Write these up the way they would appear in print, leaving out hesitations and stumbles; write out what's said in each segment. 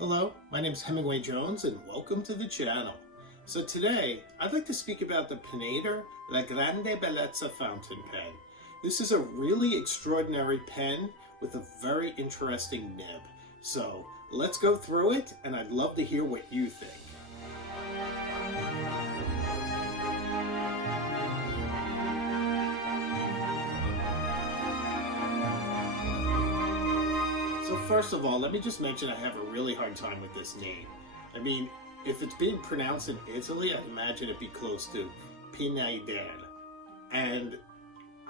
Hello, my name is Hemingway Jones and welcome to the channel. So today, I'd like to speak about the Pinaider La Grande Bellezza fountain pen. This is a really extraordinary pen with a very interesting nib. So let's go through it and I'd love to hear what you think. So first of all, let me just mention I have a really hard time with this name. I mean, if it's being pronounced in Italy, I'd imagine it'd be close to Pinaider. And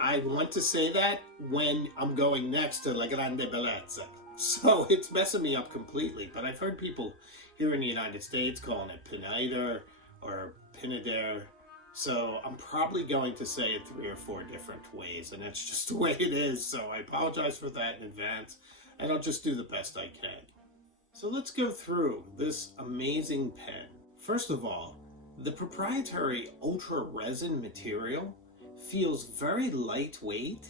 I want to say that when I'm going next to La Grande Bellezza. So it's messing me up completely. But I've heard people here in the United States calling it Pinaider or Pinaider. So I'm probably going to say it 3 or 4 different ways, and that's just the way it is. So I apologize for that in advance, and I'll just do the best I can. So let's go through this amazing pen. First of all, the proprietary ultra resin material feels very lightweight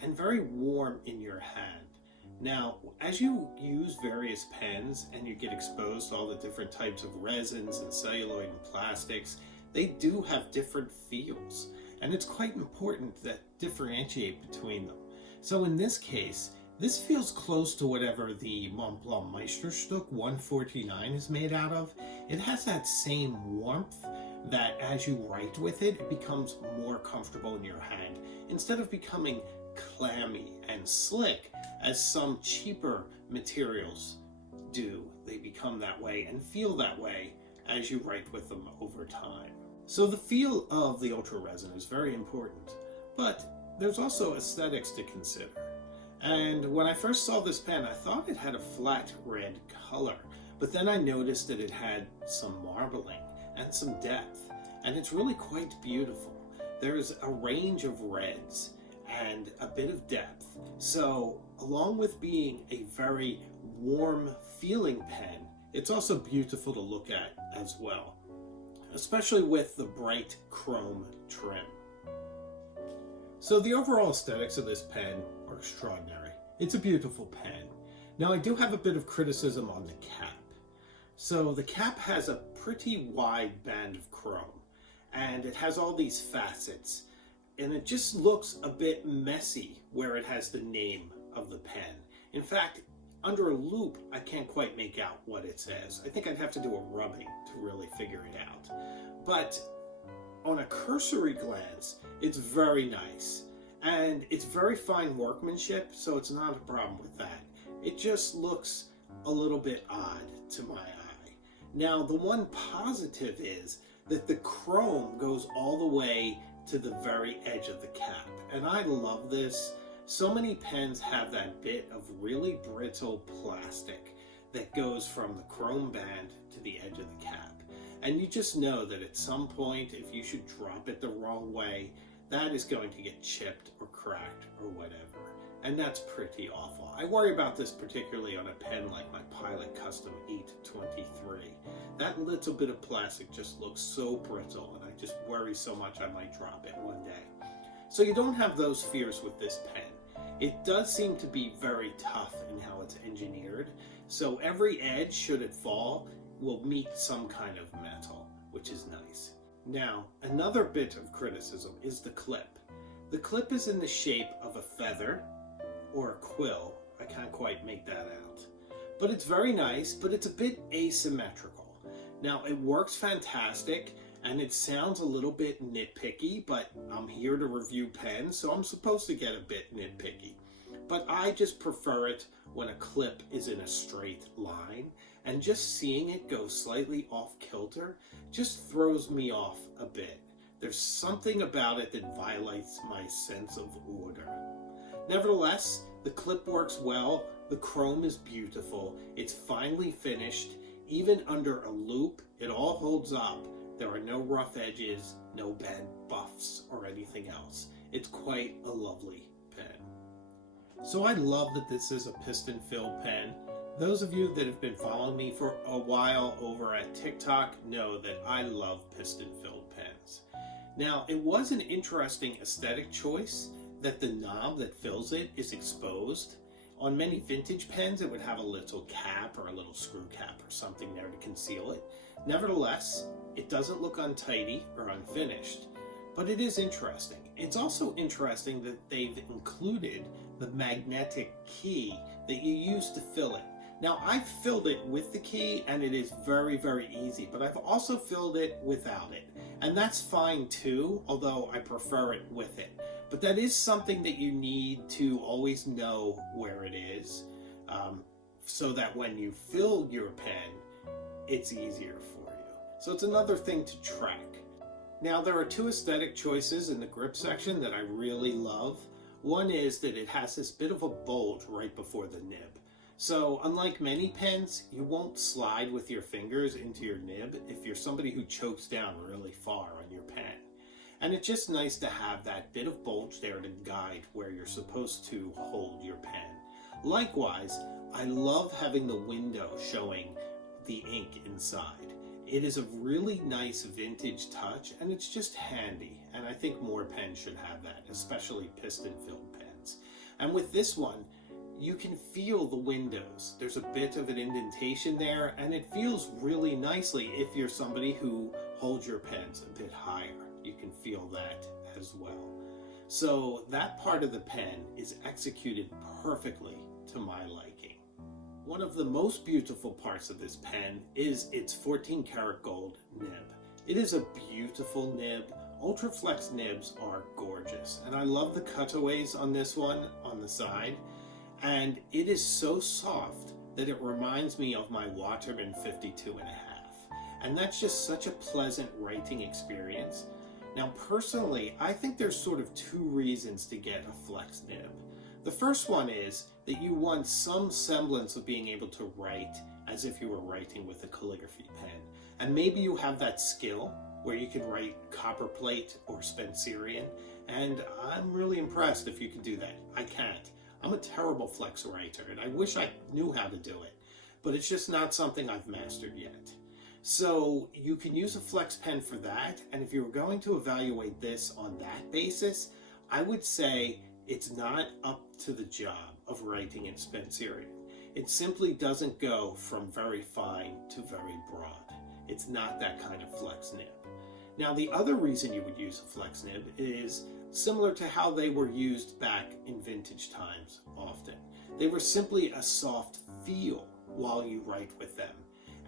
and very warm in your hand. Now, as you use various pens and you get exposed to all the different types of resins and celluloid and plastics, they do have different feels, and it's quite important that differentiate between them. So in this case, this feels close to whatever the Montblanc Meisterstück 149 is made out of. It has that same warmth that as you write with it, it becomes more comfortable in your hand instead of becoming clammy and slick as some cheaper materials do. They become that way and feel that way as you write with them over time. So the feel of the ultra resin is very important, but there's also aesthetics to consider. And when I first saw this pen, I thought it had a flat red color, but then I noticed that it had some marbling and some depth, and it's really quite beautiful. There's a range of reds and a bit of depth. So along with being a very warm feeling pen, it's also beautiful to look at as well, especially with the bright chrome trim. So the overall aesthetics of this pen are extraordinary. It's a beautiful pen. Now I do have a bit of criticism on the cap. So the cap has a pretty wide band of chrome, and it has all these facets, and it just looks a bit messy where it has the name of the pen. In fact, under a loop, I can't quite make out what it says. I think I'd have to do a rubbing to really figure it out. But on a cursory glance, it's very nice. And it's very fine workmanship, so it's not a problem with that. It just looks a little bit odd to my eye. Now, the one positive is that the chrome goes all the way to the very edge of the cap. And I love this. So many pens have that bit of really brittle plastic that goes from the chrome band to the edge of the cap. And you just know that at some point, if you should drop it the wrong way, that is going to get chipped or cracked or whatever. And that's pretty awful. I worry about this particularly on a pen like my Pilot Custom 823. That little bit of plastic just looks so brittle, and I just worry so much I might drop it one day. So you don't have those fears with this pen. It does seem to be very tough in how it's engineered, so every edge, should it fall, will meet some kind of metal, which is nice. Now, another bit of criticism is the clip. The clip is in the shape of a feather or a quill. I can't quite make that out. But it's very nice, but it's a bit asymmetrical. Now, it works fantastic, and it sounds a little bit nitpicky, but I'm here to review pens, so I'm supposed to get a bit nitpicky. But I just prefer it when a clip is in a straight line, and just seeing it go slightly off kilter just throws me off a bit. There's something about it that violates my sense of order. Nevertheless, the clip works well, the chrome is beautiful, it's finely finished, even under a loop, it all holds up. There are no rough edges, no bad buffs or anything else. It's quite a lovely pen. So I love that this is a piston-filled pen. Those of you that have been following me for a while over at TikTok know that I love piston-filled pens. Now, it was an interesting aesthetic choice that the knob that fills it is exposed, On many vintage pens, it would have a little cap or a little screw cap or something there to conceal it. Nevertheless, it doesn't look untidy or unfinished, but it is interesting. It's also interesting that they've included the magnetic key that you use to fill it. Now, I've filled it with the key and it is very, very easy, but I've also filled it without it. And that's fine too, although I prefer it with it. But that is something that you need to always know where it is, so that when you fill your pen, it's easier for you. So it's another thing to track. Now, there are two aesthetic choices in the grip section that I really love. One is that it has this bit of a bulge right before the nib. So unlike many pens, you won't slide with your fingers into your nib if you're somebody who chokes down really far on your pen. And it's just nice to have that bit of bulge there to guide where you're supposed to hold your pen. Likewise, I love having the window showing the ink inside. It is a really nice vintage touch and it's just handy. And I think more pens should have that, especially piston-filled pens. And with this one, you can feel the windows. There's a bit of an indentation there and it feels really nicely if you're somebody who holds your pens a bit higher. You can feel that as well. So that part of the pen is executed perfectly to my liking. One of the most beautiful parts of this pen is its 14 karat gold nib. It is a beautiful nib. Ultraflex nibs are gorgeous and I love the cutaways on this one on the side, and it is so soft that it reminds me of my Waterman 52.5, and that's just such a pleasant writing experience. Now personally, I think there's sort of two reasons to get a flex nib. The first one is that you want some semblance of being able to write as if you were writing with a calligraphy pen. And maybe you have that skill where you can write copperplate or Spencerian, and I'm really impressed if you can do that. I can't. I'm a terrible flex writer and I wish I knew how to do it, but it's just not something I've mastered yet. So you can use a flex pen for that, and if you were going to evaluate this on that basis, I would say it's not up to the job of writing in Spencerian. It simply doesn't go from very fine to very broad. It's not that kind of flex nib. Now, the other reason you would use a flex nib is similar to how they were used back in vintage times often. They were simply a soft feel while you write with them.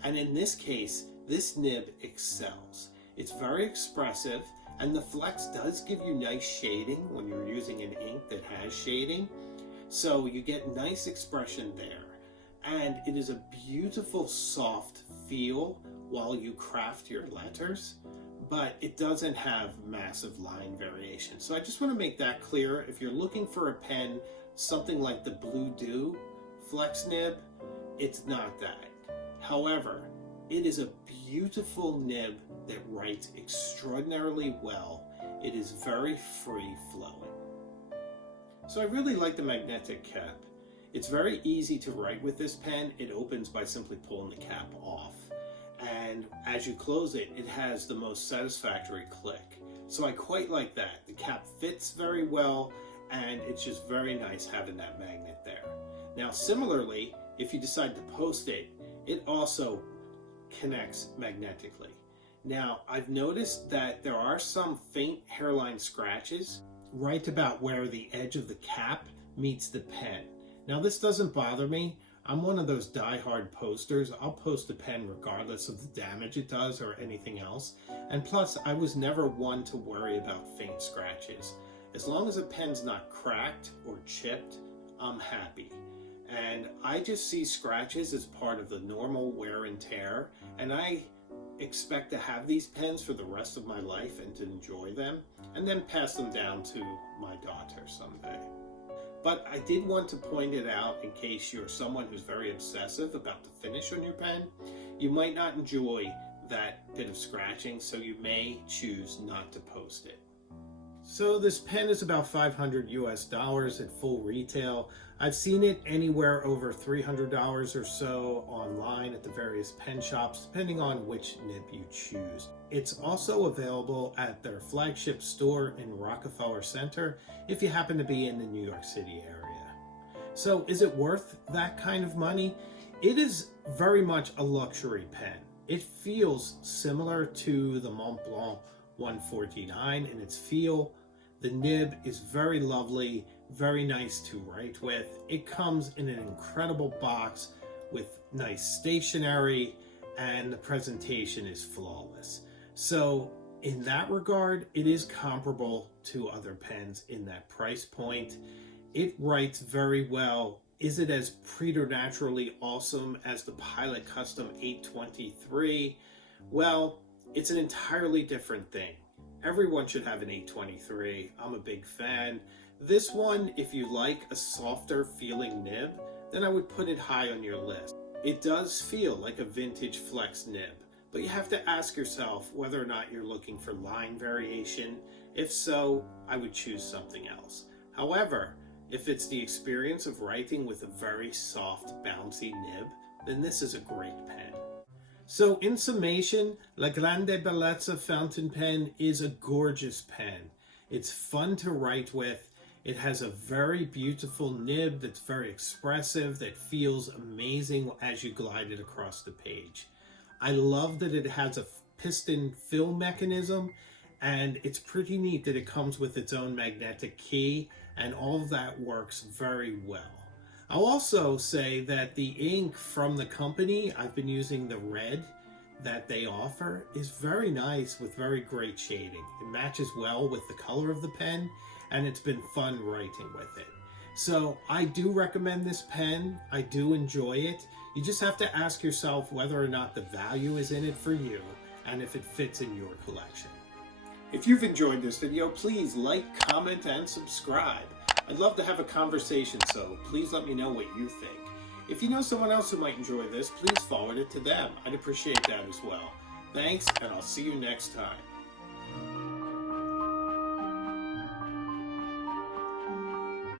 And in this case, this nib excels. It's very expressive, and the flex does give you nice shading when you're using an ink that has shading. So you get nice expression there. And it is a beautiful soft feel while you craft your letters, but it doesn't have massive line variation. So I just want to make that clear. If you're looking for a pen, something like the Blue Dew flex nib, it's not that. However, it is a beautiful nib that writes extraordinarily well. It is very free-flowing. So I really like the magnetic cap. It's very easy to write with this pen. It opens by simply pulling the cap off. And as you close it, it has the most satisfactory click. So I quite like that. The cap fits very well, and it's just very nice having that magnet there. Now, similarly, if you decide to post it, it also connects magnetically. Now, I've noticed that there are some faint hairline scratches right about where the edge of the cap meets the pen. Now, this doesn't bother me. I'm one of those die-hard posters. I'll post a pen regardless of the damage it does or anything else. And plus, I was never one to worry about faint scratches. As long as a pen's not cracked or chipped, I'm happy. And I just see scratches as part of the normal wear and tear, and I expect to have these pens for the rest of my life and to enjoy them, and then pass them down to my daughter someday. But I did want to point it out in case you're someone who's very obsessive about the finish on your pen. You might not enjoy that bit of scratching, so you may choose not to post it. So this pen is about $500 US at full retail. I've seen it anywhere over $300 or so online at the various pen shops, depending on which nib you choose. It's also available at their flagship store in Rockefeller Center if you happen to be in the New York City area. So is it worth that kind of money? It is very much a luxury pen. It feels similar to the Montblanc 149 in its feel. The nib is very lovely, very nice to write with. It comes in an incredible box with nice stationery, and the presentation is flawless. So in that regard, it is comparable to other pens in that price point. It writes very well. Is it as preternaturally awesome as the Pilot Custom 823? Well, it's an entirely different thing. Everyone should have an 823. I'm a big fan. This one, if you like a softer feeling nib, then I would put it high on your list. It does feel like a vintage flex nib, but you have to ask yourself whether or not you're looking for line variation. If so, I would choose something else. However, if it's the experience of writing with a very soft, bouncy nib, then this is a great pen. So in summation, La Grande Bellezza fountain pen is a gorgeous pen. It's fun to write with. It has a very beautiful nib that's very expressive, that feels amazing as you glide it across the page. I love that it has a piston fill mechanism, and it's pretty neat that it comes with its own magnetic key, and all of that works very well. I'll also say that the ink from the company, I've been using the red that they offer, is very nice with very great shading. It matches well with the color of the pen, and it's been fun writing with it. So I do recommend this pen. I do enjoy it. You just have to ask yourself whether or not the value is in it for you and if it fits in your collection. If you've enjoyed this video, please like, comment, and subscribe. I'd love to have a conversation, so please let me know what you think. If you know someone else who might enjoy this, please forward it to them. I'd appreciate that as well. Thanks, and I'll see you next time.